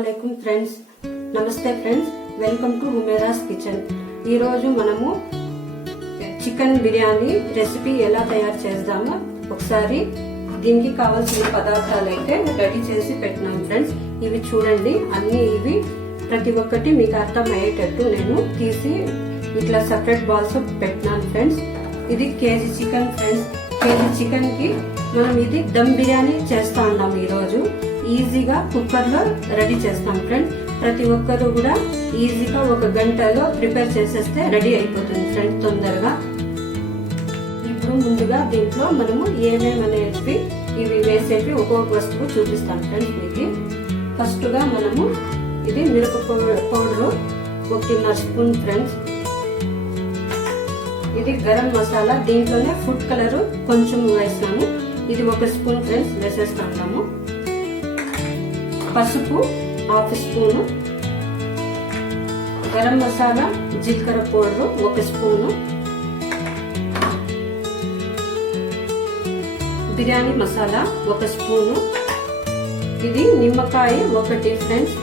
అస్సలాముఅలైకుం friends, నమస్తే friends, welcome to Humera's kitchen. ఈ రోజు మనము చికెన్ బిర్యానీ రెసిపీ ఎలా తయారు చేద్దామో ఒకసారి దీనికి కావాల్సిన పదార్థాలు అయితే రెడీ చేసి పెట్టినాం ఫ్రెండ్స్. ఇవి చూడండి, అన్ని ఇవి ప్రతి ఒక్కటి మీకు అర్థం అయ్యేటట్టు నేను తీసి ఇట్లా సెపరేట్ బాల్స్ పెట్టినాను ఫ్రెండ్స్. ఇది KG chicken friends. KG chicken కి మనం ఇది దమ్ బిర్యానీ చేస్తా ఉన్నాం. ఈ రోజు ఈజీగా కుక్కర్ లో రెడీ చేస్తాం ఫ్రెండ్స్. ప్రతి ఒక్కరు కూడా ఈజీగా ఒక గంటలో ప్రిపేర్ చేసేస్తే రెడీ అయిపోతుంది ఫ్రెండ్స్ తొందరగా. ఇప్పుడు ముందుగా దీంట్లో మనము ఏమేమి అనేవి ఇవి వేసేవి ఒక్కొక్క వస్తువు చూపిస్తాం ఫ్రెండ్స్ మీకు. ఫస్ట్ గా మనము ఇది మిరప పౌడర్ 1.5 స్పూన్ ఫ్రెండ్స్. ఇది గరం మసాలా, దీంట్లోనే ఫుడ్ కలర్ కొంచెం వేసినాము, ఇది 1 స్పూన్ ఫ్రెండ్స్ వేసేస్తున్నాము. పసుపు 1/2 స్పూను, గరం మసాలా జీలకర్ర powder 1 spoon, biryani masala 1 spoon, ఇది నిమ్మకాయ 1 ఫ్రెండ్స్.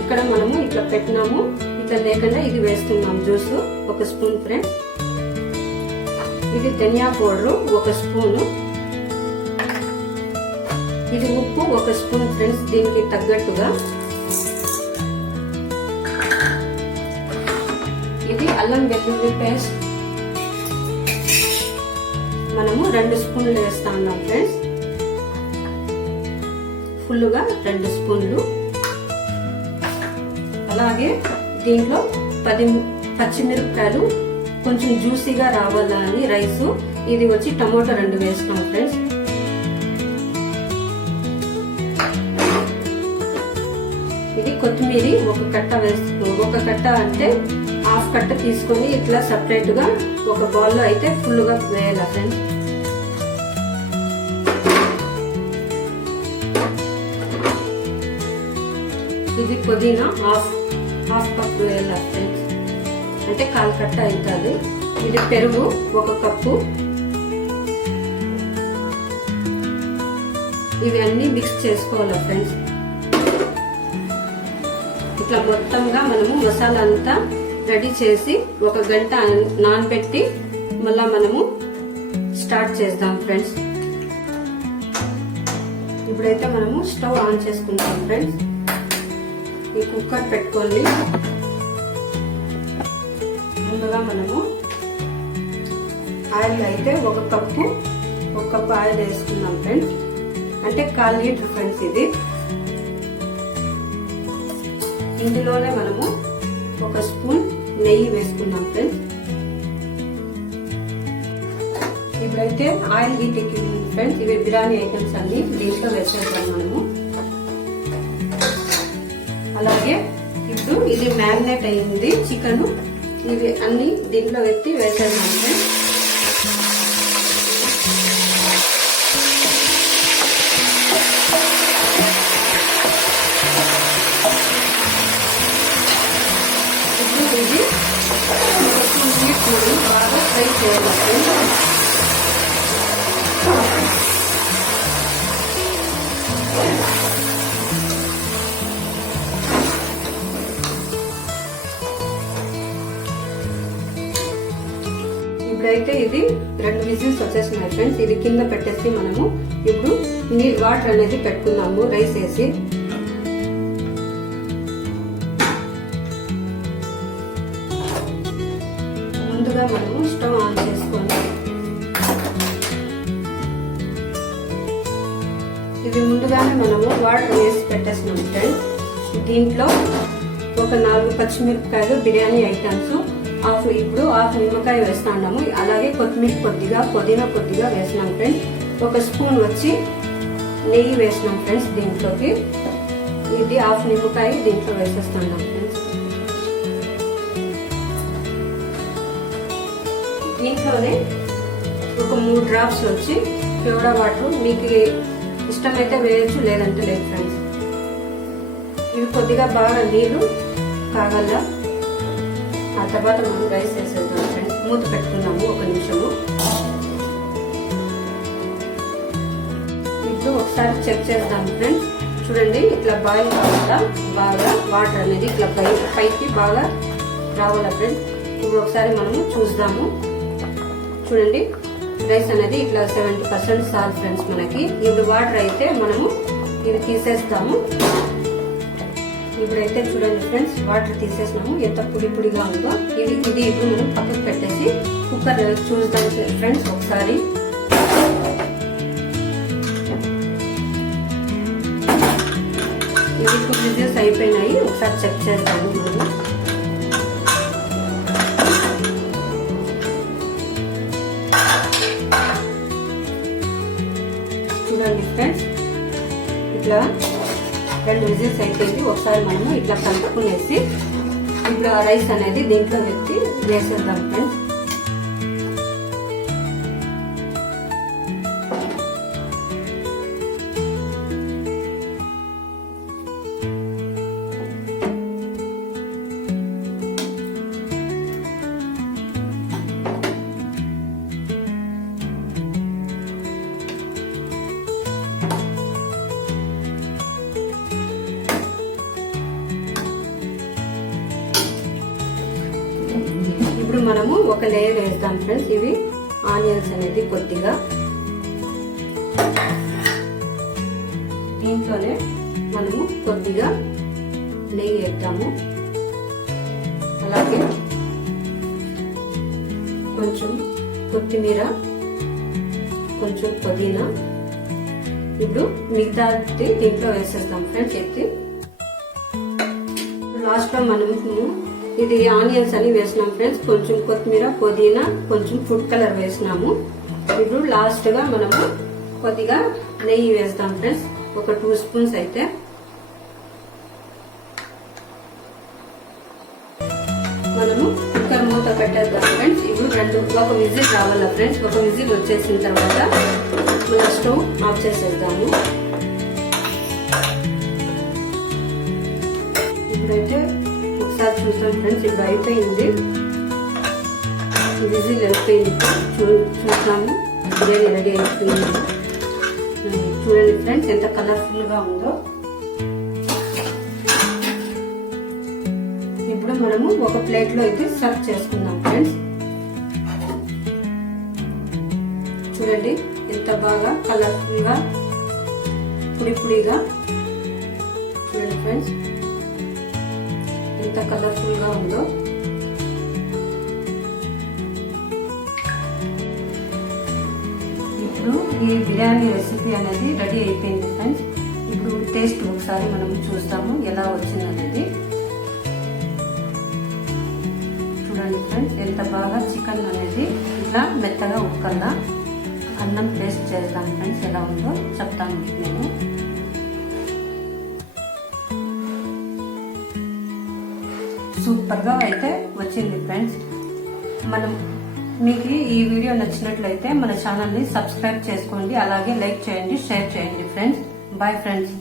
ఇక్కడ మనము ఇట్లా పెట్టినాము, ఇట్లా లేకుండా ఇది వేస్తున్నాం జ్యూస్ 1 స్పూన్ ఫ్రెండ్స్. ఇది ధనియా పౌడర్ 1 స్పూను, ఇది ఉప్పు 1 స్పూన్ ఫ్రెండ్స్ దీనికి తగ్గట్టుగా. ఇది అల్లం వెల్లుల్లి పేస్ట్ మనము 2 స్పూన్లు వేస్తా ఉన్నాం ఫ్రెండ్స్, ఫుల్గా 2 స్పూన్లు. అలాగే దీంట్లో 10 పచ్చిమిరపకాయలు కొంచెం జ్యూసీగా రావాలని రైస్, ఇది వచ్చి టమోటా 2 వేస్తాం ఫ్రెండ్స్. ఇది కొత్తిమీర 1 కట్ట వేస్తాం. 1 కట్ట అంటే 1/2 కట్ట తీసుకొని ఇట్లా సపరేట్ గా ఒక బౌల్లో అయితే ఫుల్ గా వేయాలి ఫ్రెండ్స్. ఇది పుదీనా 1/2 కప్ వేయాలి ఫ్రెండ్స్, అంటే 1/4 కట్ట అవుతుంది. ఇది పెరుగు 1 కప్పు. ఇవి అన్ని మిక్స్ చేసుకోవాలి ఫ్రెండ్స్. ఇట్లా మొత్తంగా మనము మసాలా అంతా రెడీ చేసి 1 గంట నానబెట్టి మళ్ళా మనము స్టార్ట్ చేద్దాం ఫ్రెండ్స్. ఇప్పుడైతే మనము స్టవ్ ఆన్ చేసుకుంటాం ఫ్రెండ్స్. ఈ కుక్కర్ పెట్టుకోండి. ముందుగా మనము ఆయిల్ అయితే 1 కప్పు ఆయిల్ వేసుకున్నాం ఫ్రెండ్స్, అంటే 1/4 లీటర్ ఫ్రెండ్స్. ఇది ఇందులోనే మనము 1 స్పూన్ నెయ్యి వేసుకున్నాం ఫ్రెండ్స్. ఇప్పుడైతే ఆయిల్ హీట్ ఎక్కింది ఫ్రెండ్స్. ఇవి బిర్యానీ ఐటమ్స్ అన్ని దీంట్లో వేసేద్దాం మనము. అలాగే ఇప్పుడు ఇది మ్యారినేట్ అయింది చికెన్, ఇవి అన్ని దీంట్లో ఎత్తి వేసేద్దాం ఫ్రెండ్స్. ఇది బాగా ఫ్రై చేయాలి. ఇప్పుడైతే ఇది 2 విజిల్స్ వచ్చేసినాయి ఫ్రెండ్స్. ఇది కింద పెట్టేసి మనము ఇప్పుడు వాటర్ అనేది పెట్టుకున్నాము రైస్ వేసి. ముందుగా మనము స్టవ్ ఆన్ చేసుకొని ఇది ముందుగానే మనము వాటర్ వేసి పెట్టేసినాం ఫ్రెండ్స్. దీంట్లో 4 పచ్చిమిరపకాయలు బిర్యానీ ఐటమ్స్, ఇప్పుడు 1/2 నిమ్మకాయ వేస్తున్నాము. అలాగే కొత్తిమీర కొద్దిగా, పుదీనా కొద్దిగా వేసినాం ఫ్రెండ్స్. 1 స్పూన్ వచ్చి నెయ్యి వేసినాం ఫ్రెండ్స్ దీంట్లోకి. ఇది 1/2 నిమ్మకాయ దీంట్లో వేసేస్తున్నాం ఫ్రెండ్స్. దీంట్లోనే 3 డ్రాప్స్ వచ్చి సోడా వాటర్, మీకు ఇష్టమైతే వేయచ్చు, లేదంటే లేదు ఫ్రెండ్స్. ఇవి కొద్దిగా బాగా నీళ్లు కాగల. ఆ తర్వాత మనం రైస్ వేసేద్దాం ఫ్రెండ్స్. మూత పెట్టుకున్నాము 1 నిమిషము. ఇప్పుడు ఒకసారి చెక్ చేద్దాం ఫ్రెండ్స్. చూడండి ఇట్లా బాయిల్ కావాలా, బాగా వాటర్ అనేది ఇట్లా పైకి బాగా రావాలా ఫ్రెండ్స్. ఇప్పుడు ఒకసారి మనము చూద్దాము. చూడండి రైస్ అనేది ఇట్లా 70% చాలు ఫ్రెండ్స్ మనకి. ఇప్పుడు వాటర్ అయితే మనము ఇది తీసేస్తాము. ఇప్పుడైతే చూడండి ఫ్రెండ్స్ వాటర్ తీసేసినాము, ఎంత పొడి పొడిగా ఉందో. ఇది ఇప్పుడు మనం పక్కకు పెట్టేసి కుక్కర్ చూద్దాం ఫ్రెండ్స్ ఒకసారి. ఇవి 2 విజిల్స్ అయిపోయినాయి, ఒకసారి చెక్ చేద్దాము మనము. చూడండి ఫ్రెండ్స్ ఇట్లా 2 విజిల్స్ అయిపోయింది. ఒకసారి మనము ఇట్లా కలుపుకునేసి ఇప్పుడు ఆ రైస్ అనేది దీంట్లో వేసేద్దాం ఫ్రెండ్స్. ఇప్పుడు మనము ఒక లేయర్ వేస్తాం ఫ్రెండ్స్. ఇవి ఆనియన్స్ అనేది కొద్దిగా దీంట్లోనే మనము కొద్దిగా నెయ్యి వేద్దాము. అలాగే కొంచెం కొత్తిమీర, కొంచెం పుదీనా. ఇప్పుడు మిగతా దీంట్లో వేసేస్తాం ఫ్రెండ్స్. ఎత్తి లాస్ట్ లో మనము ఇది ఆనియన్స్ అని వేసినాం ఫ్రెండ్స్. కొంచెం కొత్తిమీర, పుదీనా, కొంచెం ఫుడ్ కలర్ వేసినాము. ఇప్పుడు లాస్ట్ గా మనము కొద్దిగా నెయ్యి వేస్తాం ఫ్రెండ్స్, ఒక 2 స్పూన్స్ అయితే. మనము కుక్కర్ మూత పెట్టేద్దాం ఫ్రెండ్స్. ఇప్పుడు ఒక విజిల్ రావాలా ఫ్రెండ్స్. ఒక విజిల్ వచ్చేసిన తర్వాత మన స్టవ్ ఆఫ్ చేసేద్దాము. ఇప్పుడైతే ఒకసారి చూస్తాం ఫ్రెండ్స్. ఇప్పుడు అయిపోయింది, విజిల్ అయిపోయింది. చూసాము బిర్యానీ రెడీ అయిపోయింది. చూడండి ఫ్రెండ్స్ ఎంత కలర్ఫుల్ గా ఉందో. ఇప్పుడు మనము ఒక ప్లేట్ లో అయితే సర్వ్ చేసుకుందాం ఫ్రెండ్స్. చూడండి ఎంత బాగా కలర్ఫుల్ గా పొడి పొడిగా. చూడండి ఫ్రెండ్స్ ఎంత కలర్ఫుల్ గా ఉందో. ఇప్పుడు ఈ బిర్యానీ రెసిపీ అనేది రెడీ అయిపోయింది ఫ్రెండ్స్. ఇప్పుడు టేస్ట్ ఒకసారి మనం చూస్తాము ఎలా వచ్చింది అనేది. చూడండి ఫ్రెండ్స్ ఎంత బాగా చికెన్ అనేది ఇట్లా మెత్తగా ఉడకల్లా. అన్నం టేస్ట్ చేద్దాం ఫ్రెండ్స్, ఎలా ఉందో చెప్తాను నేను. సూపర్ గా అయితే వచ్చింది ఫ్రెండ్స్. మీకు ఈ వీడియో నచ్చినట్లయితే మన ఛానల్ ని సబ్స్క్రైబ్ చేసుకోండి, అలాగే లైక్ చేయండి, షేర్ చేయండి ఫ్రెండ్స్. Bye friends.